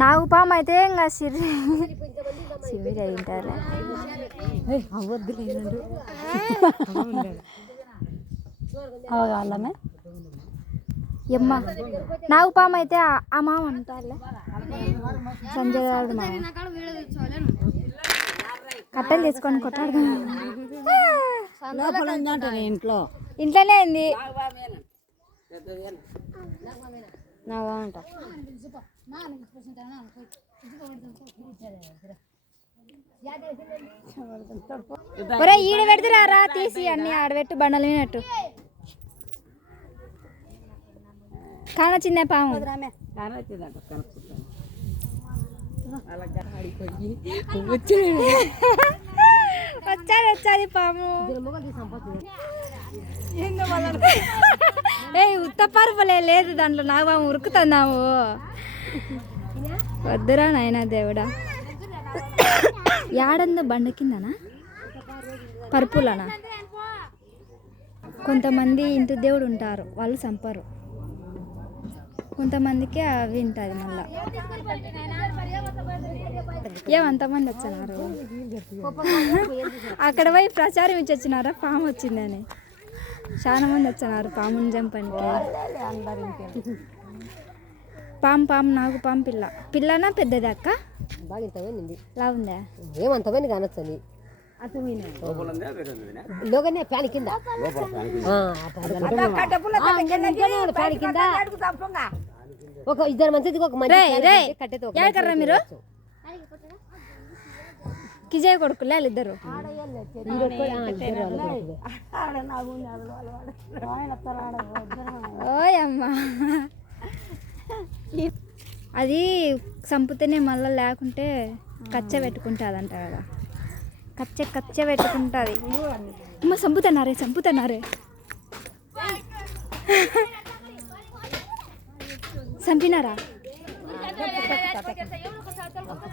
నాగు పాము అయితే ఇంకా సిమ్మిరి తింటారు. వాళ్ళమే ఎమ్మ నాగు పాము అయితే ఆ మామ అంటారులే సంజయ్ గారు మామ కట్టెలు తీసుకొని కొట్టాడు. ఇంట్లోనే అయింది నాగంట. ఒరే ఈడ పెడతారా తీసి అన్ని ఆడబెట్టు బండలు వినట్టు కానొచ్చిందే పాము. వచ్చాది పాము. ఏ ఉత్త పరుపులే లేదు దాంట్లో నాగపాము ఉరుకుతున్నాము. వద్దురా నాయనా దేవుడా. యాడందో బండ కిందనా పరుపులనా? కొంతమంది ఇంటి దేవుడు ఉంటారు వాళ్ళు చంపరు, కొంతమందికి అవి ఉంటుంది. మళ్ళా ఏమంతమంది వచ్చినారు అక్కడ పోయి ప్రచారం ఇచ్చి వచ్చినారా పాము వచ్చిందని. చాలా మంది వచ్చినారు పాముని చంపడానికి. పాము నాగు పాము పిల్లనా పెద్దది అక్క లావుందా ఏమంతమైంది కానొచ్చని లోగానే ఫ్యాన్ కింద ఫ్యాన్ కింద ఒక ఇద్దరు మంచిది ఒక మంచి మీరు కిజయ్ కొడుకులే వాళ్ళిద్దరు. ఓయమ్మా అది చంపితేనే మళ్ళీ లేకుంటే కచ్చ పెట్టుకుంటుందంట కదా. కచ్చ పెట్టుకుంటుంది. అమ్మ చంపుతున్నారే చంపినారా?